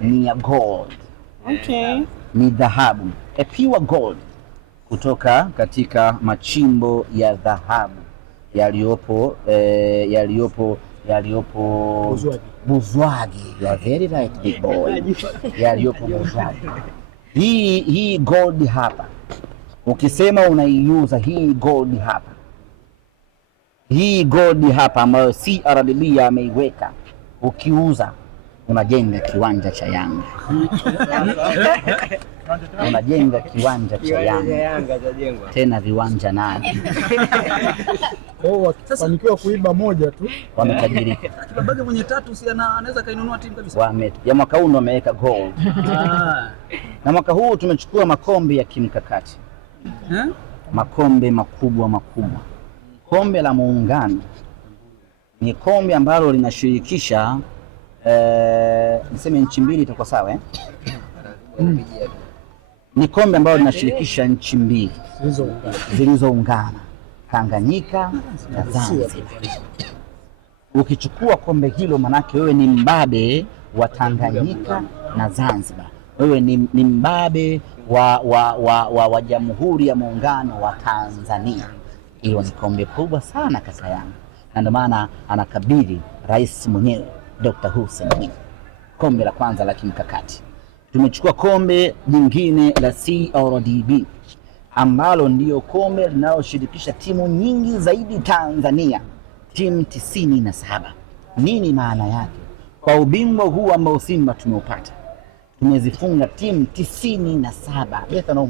ni ya gold. Okay. Ni dhahabu, a pure gold kutoka katika machimbo ya dhahabu yaliyopo Buzwagi. You are very right, big boy. Yaliyopo Buzwagi. Hii gold hapa, ukisema unaiuza hii gold hapa ambayo CRDB ameiweka, ukiuza unajenga kiwanja cha Yanga. Unajenga kiwanja cha Yanga. Tena viwanja 8. Fanikiwa kuiba moja tu. Wametajirika. Kibabage mwenye 3 si anaweza kainunua timu kabisa. Ya mwaka huu ndo wameweka gold. Na mwaka huu tumechukua makombe ya kimkakati. Makombe makubwa. Kombe la Muungano ni kombe ambalo linashirikisha niseme nchi mbili, itakuwa sawa Ni kombe ambalo linashirikisha nchi mbili zilizoungana, Tanganyika na Zanzibar. Ukichukua kombe hilo, manake wewe ni mbabe wa Tanganyika na Zanzibar, wewe ni mbabe wa Jamhuri ya Muungano wa Tanzania. Hilo ni kombe kubwa sana kaka yangu, na ndio maana anakabidhi rais mwenyewe Dr. Hussein Mwinyi kombe la kwanza la kimkakati. Tumechukua kombe jingine la CRDB ambalo ndio kombe linaloshirikisha timu nyingi zaidi Tanzania, timu 97. Nini maana yake? Kwa ubingwa huu ambao Simba tumeupata, tumezifunga timu 97. Betha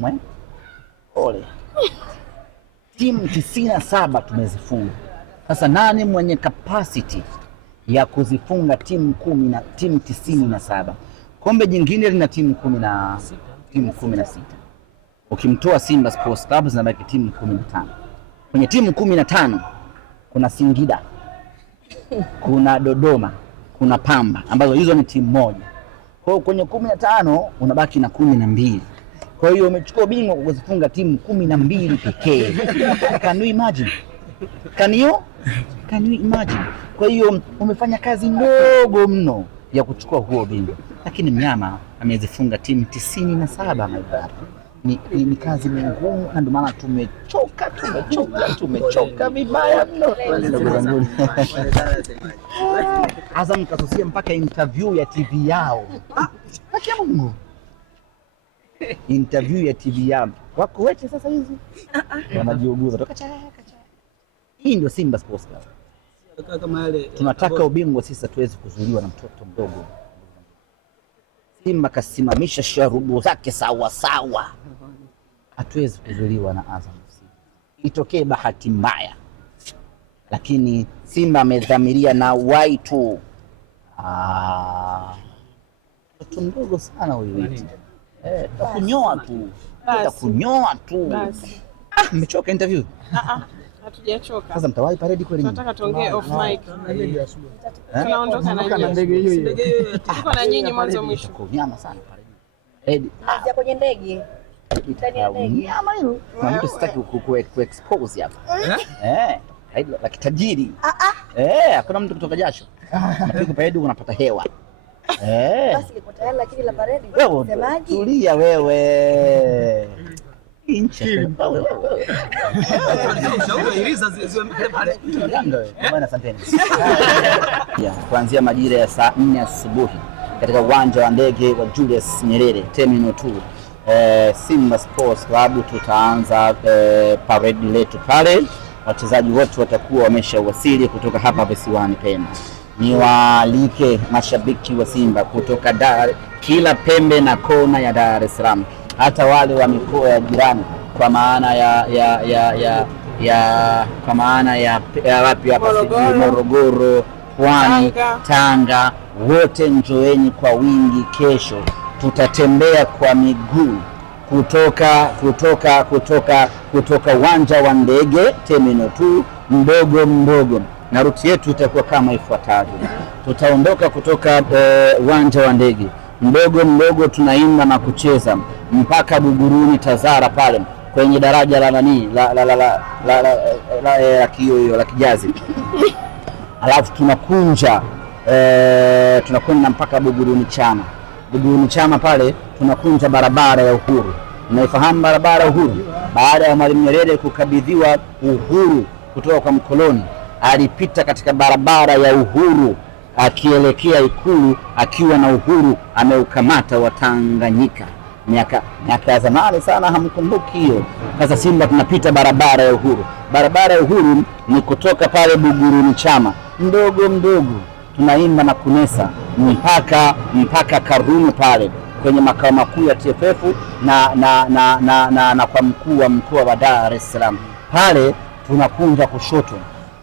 ole. Timu 97 tumezifunga. Sasa nani mwenye capacity ya kuzifunga timu 97? Kombe jingine lina timu 16. Ukimtoa Simba Sports Club zinabaki timu 15. Kwenye timu 15 kuna Singida, kuna Dodoma, kuna Pamba, ambazo hizo ni timu moja. Kwa hiyo kwenye 15 unabaki na 12. Kwa hiyo umechukua ubingwa kwa kuzifunga timu 12 pekee. Can you imagine? Can you imagine? Kwa hiyo umefanya kazi ndogo mno ya kuchukua huo ubingwa, lakini mnyama amezifunga timu 97 maidara. Ni kazi ngumu, na ndio maana tumechoka vibaya mno. Azam kasusia mpaka interview ya TV yao. Akia Mungu. Interview ya TV yao. Wako weche sasa hizi. Wanajiuguza toka cha. Hii ndio Simba Sports Club. Tunataka ubingwa sisi, hatuwezi kuzuiliwa na mtoto mdogo. Simba kasimamisha sharubu zake sawa, hatuwezi kuzuiliwa na Azam. Itokee bahati mbaya, lakini Simba amedhamiria na Y2. Mtoto mdogo sana huyu. Takunyoa tu. Mmechoka interview? Hatujachoka. Sasa mtawahi parade kweli? Tunataka tuongee off mic. Tunaondoka na ndege hiyo. Tuko na nyinyi mwanzo mwisho. Nyama sana parade. Ya kwenye ndege. Nyama hiyo. Na mtu sitaki ku-expose hapa. La kitajiri. Hakuna mtu kutoka jasho. Napiga parade unapata hewa. Basi liko tayari, lakini la parade semaji. Tulia wewe. Kuanzia majira ya saa 4 asubuhi katika uwanja wa ndege wa Julius Nyerere Terminal 2, Simba Sports Club tutaanza parade letu pale. Wachezaji wote watakuwa wameshawasili kutoka hapa visiwani Pemba. Niwaalike mashabiki wa Simba kutoka kila pembe na kona ya Dar es Salaam, hata wale wa mikoa ya jirani, kwa maana ya wapi hapa, Morogoro, Pwani, Tanga, wote njoeni kwa wingi. Kesho tutatembea kwa miguu kutoka uwanja wa ndege Terminal 2 mdogo, na ruti yetu itakuwa kama ifuatavyo. Tutaondoka kutoka uwanja wa ndege mdogo, tunaimba na kucheza mpaka Buguruni Tazara pale kwenye daraja la la Kijazi. Alafu tunakwenda mpaka Buguruni Chama. Buguruni Chama pale tunakunja barabara ya Uhuru. Unaifahamu barabara ya Uhuru? Baada ya Mwalimu Nyerere kukabidhiwa uhuru kutoka kwa mkoloni, alipita katika barabara ya Uhuru akielekea Ikulu akiwa na uhuru ameukamata wa Tanganyika. Miaka ya zamani sana, hamkumbuki hiyo. Sasa Simba tunapita barabara ya Uhuru. Barabara ya Uhuru ni kutoka pale Buguruni Chama mdogo mdogo, tunaimba na kunesa mpaka Karume pale kwenye makao makuu ya TFF na kwa mkuu wa mkoa wa Dar es Salaam. Pale tunakunja kushoto,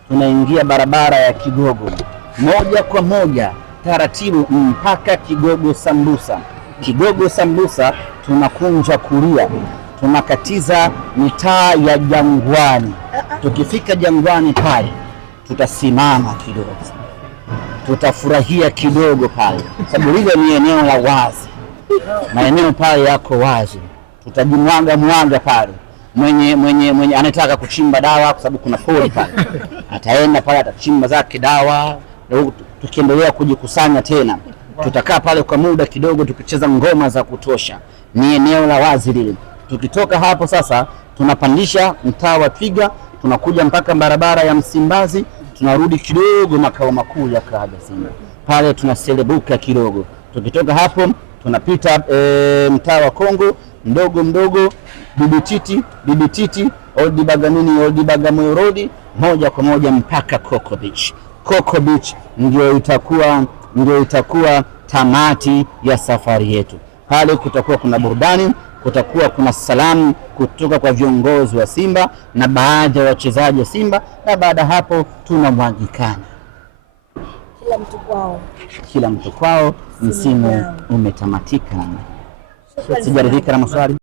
tunaingia barabara ya Kigogo moja kwa moja taratibu mpaka Kigogo Sambusa. Kigogo Sambusa tunakunja kulia, tunakatiza mitaa ya Jangwani. Tukifika Jangwani pale tutasimama kidogo, tutafurahia kidogo pale, sababu hilo ni eneo la wazi, maeneo pale yako wazi. Tutajimwaga pale, mwenye anataka kuchimba dawa, kwa sababu kuna pori pale, ataenda pale atachimba zake dawa. Tukiendelea kujikusanya tena, tutakaa pale kwa muda kidogo tukicheza ngoma za kutosha. Ni eneo la wazi lile. Tukitoka hapo sasa tunapandisha mtaa wa Twiga, tunakuja mpaka barabara ya Msimbazi, tunarudi kidogo makao makuu ya klabu Simba. Pale tunaselebuka kidogo. Tukitoka hapo tunapita mtaa wa Kongo mdogo, Bibi Titi, Old Bagamoyo Road, moja kwa moja mpaka Coco Beach. Coco Beach ndio itakuwa tamati ya safari yetu. Pale kutakuwa kuna burudani, kutakuwa kuna salamu kutoka kwa viongozi wa Simba na baadhi ya wachezaji wa Simba, na baada hapo tunamwagikana kila mtu kwao. Msimu umetamatika. Sijaridhika na maswali.